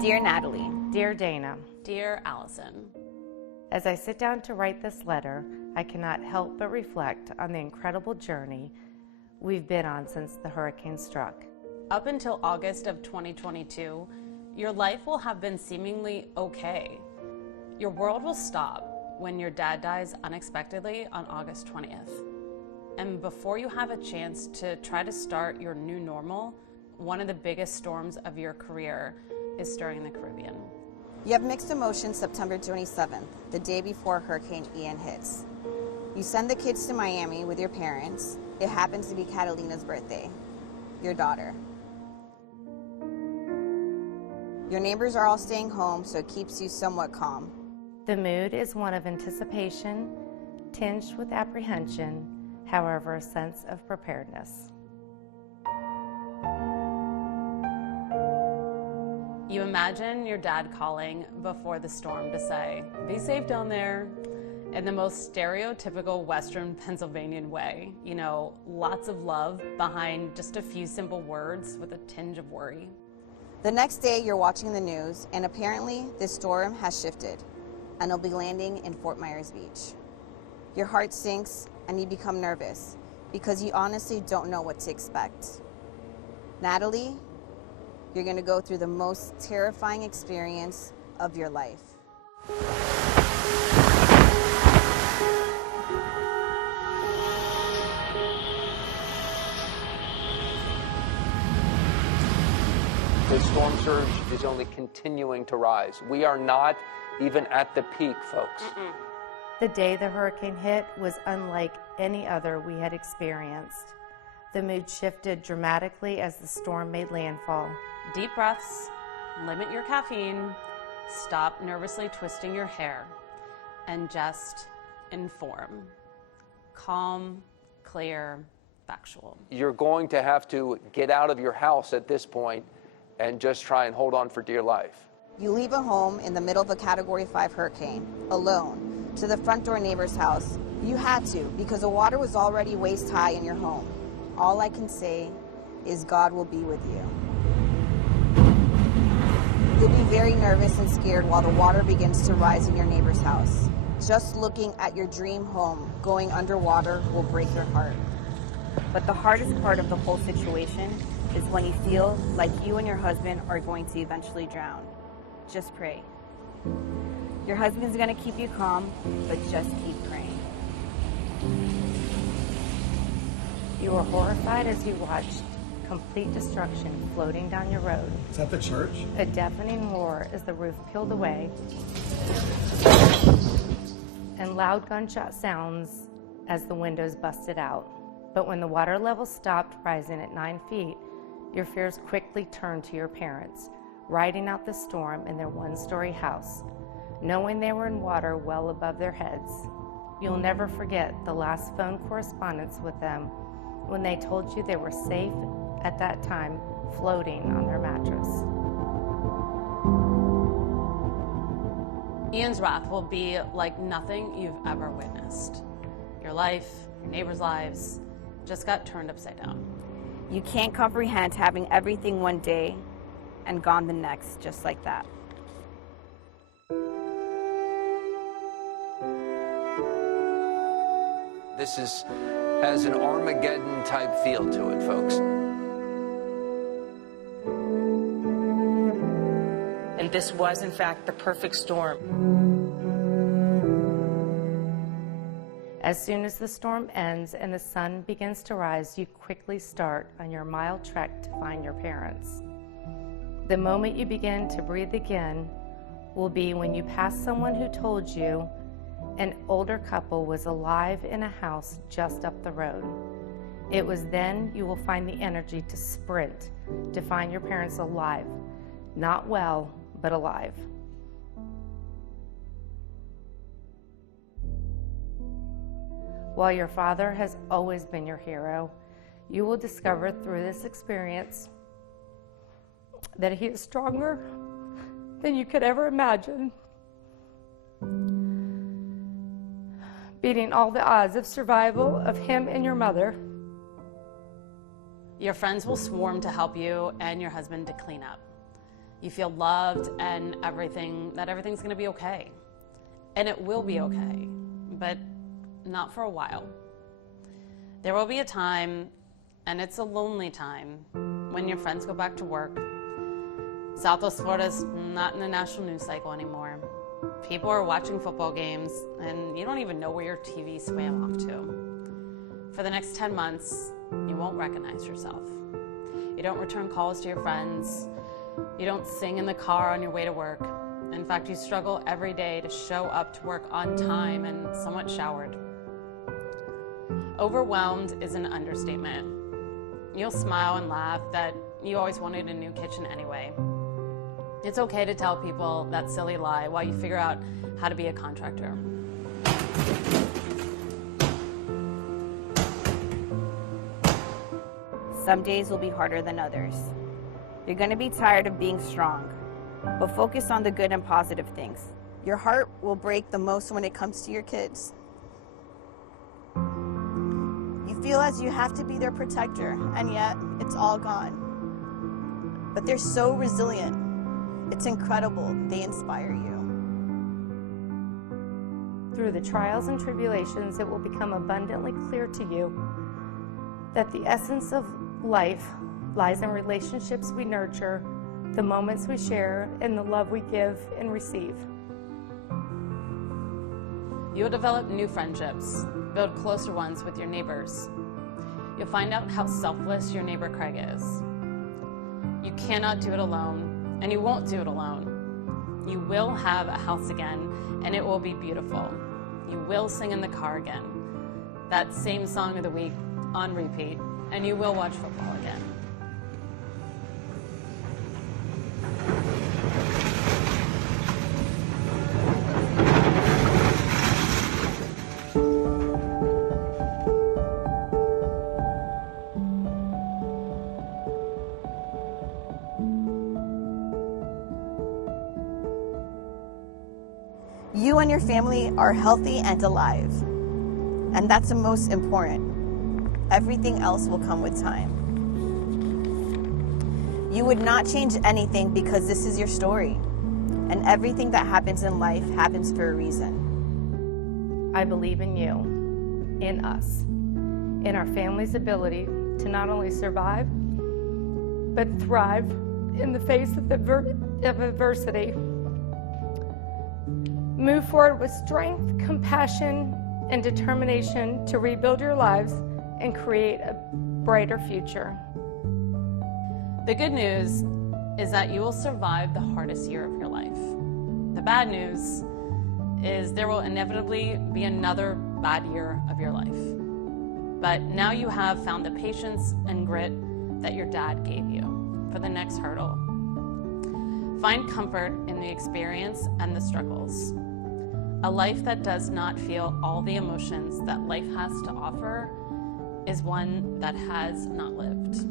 Dear Natalie. Dear Dana. Dear Allison. As I sit down to write this letter, I cannot help but reflect on the incredible journey we've been on since the hurricane struck. Up until August of 2022, your life will have been seemingly okay. Your world will stop when your dad dies unexpectedly on August 20th. And before you have a chance to try to start your new normal, one of the biggest storms of your career is stirring the Caribbean. You have mixed emotions September 27th, the day before Hurricane Ian hits. You send the kids to Miami with your parents. It happens to be Catalina's birthday, your daughter. Your neighbors are all staying home, so it keeps you somewhat calm. The mood is one of anticipation, tinged with apprehension, however, a sense of preparedness. You imagine your dad calling before the storm to say, "Be safe down there," in the most stereotypical Western Pennsylvanian way. You know, lots of love behind just a few simple words with a tinge of worry. The next day, you're watching the news, and apparently the storm has shifted, and it'll be landing in Fort Myers Beach. Your heart sinks, and you become nervous, because you honestly don't know what to expect. Natalie, you're going to go through the most terrifying experience of your life. The storm surge is only continuing to rise. We are not even at the peak, folks. The day the hurricane hit was unlike any other we had experienced. The mood shifted dramatically as the storm made landfall. Deep breaths, limit your caffeine, stop nervously twisting your hair, and just inform. Calm, clear, factual. You're going to have to get out of your house at this point and just try and hold on for dear life. You leave a home in the middle of a Category 5 hurricane, alone, to the front door neighbor's house. You had to, because the water was already waist high in your home. All I can say is God will be with you. You'll be very nervous and scared while the water begins to rise in your neighbor's house. Just looking at your dream home going underwater will break your heart. But the hardest part of the whole situation is when you feel like you and your husband are going to eventually drown. Just pray. Your husband's going to keep you calm, but just keep praying. You were horrified as you watched complete destruction floating down your road. Is that the church? A deafening roar as the roof peeled away, and loud gunshot sounds as the windows busted out. But when the water level stopped rising at 9 feet, your fears quickly turned to your parents, riding out the storm in their one-story house, knowing they were in water well above their heads. You'll never forget the last phone correspondence with them when they told you they were safe at that time, floating on their mattress. Ian's wrath will be like nothing you've ever witnessed. Your life, your neighbors' lives, just got turned upside down. You can't comprehend having everything one day and gone the next, just like that. This has an Armageddon type feel to it, folks. And this was, in fact, the perfect storm. As soon as the storm ends and the sun begins to rise, you quickly start on your mile trek to find your parents. The moment you begin to breathe again will be when you pass someone who told you an older couple was alive in a house just up the road. It was then you will find the energy to sprint to find your parents alive, not well, but alive. While your father has always been your hero, you will discover through this experience that he is stronger than you could ever imagine, beating all the odds of survival of him and your mother. Your friends will swarm to help you and your husband to clean up. You feel loved and everything's gonna be okay. And it will be okay, but not for a while. There will be a time, and it's a lonely time, when your friends go back to work. Southwest Florida's not in the national news cycle anymore. People are watching football games, and you don't even know where your TV swam off to. For the next 10 months, you won't recognize yourself. You don't return calls to your friends. You don't sing in the car on your way to work. In fact, you struggle every day to show up to work on time and somewhat showered. Overwhelmed is an understatement. You'll smile and laugh that you always wanted a new kitchen anyway. It's okay to tell people that silly lie while you figure out how to be a contractor. Some days will be harder than others. You're going to be tired of being strong, but focus on the good and positive things. Your heart will break the most when it comes to your kids. You feel as you have to be their protector, and yet it's all gone. But they're so resilient. It's incredible. They inspire you. Through the trials and tribulations, it will become abundantly clear to you that the essence of life lies in relationships we nurture, the moments we share, and the love we give and receive. You'll develop new friendships, build closer ones with your neighbors. You'll find out how selfless your neighbor Craig is. You cannot do it alone, and you won't do it alone. You will have a house again, and it will be beautiful. You will sing in the car again, that same song of the week on repeat, and you will watch football again. You and your family are healthy and alive, and that's the most important. Everything else will come with time. You would not change anything because this is your story, and everything that happens in life happens for a reason. I believe in you, in us, in our family's ability to not only survive, but thrive in the face of adversity. Move forward with strength, compassion, and determination to rebuild your lives and create a brighter future. The good news is that you will survive the hardest year of your life. The bad news is there will inevitably be another bad year of your life. But now you have found the patience and grit that your dad gave you for the next hurdle. Find comfort in the experience and the struggles. A life that does not feel all the emotions that life has to offer is one that has not lived.